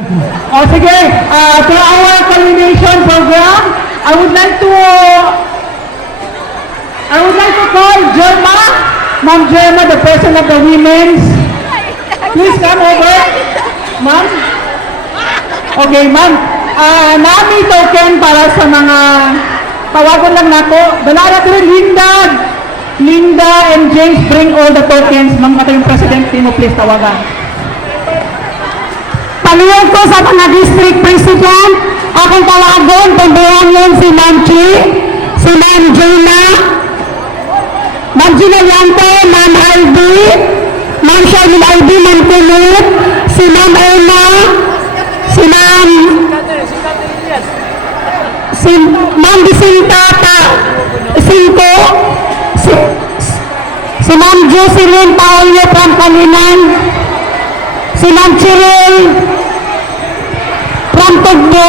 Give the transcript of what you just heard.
O sige, to our culmination program, I would like to call Jerma, Ma'am Jerma, the president of the women's. Please come over, ma'am. Okay, ma'am. Nami token para sa mga tawagon lang nako. Balara ko rin, Linda and James, bring all the tokens. Ma'am, kato yung president, mo please tawagan. Paliyog ko sa mga district president, akong tawagon, pagbayan yun si Ma'am Chi, si Ma'am Gina, Ma'am Gina Yante, Ma'am Albi, Ma'am Charlene Albi, Ma'am Kulot, si Ma'am Erna, si Ma'am Bisinta, Cinco, si Ma'am Jocelyn Paulio from Kalinan, si Ma'am Cheryl from Tugbo,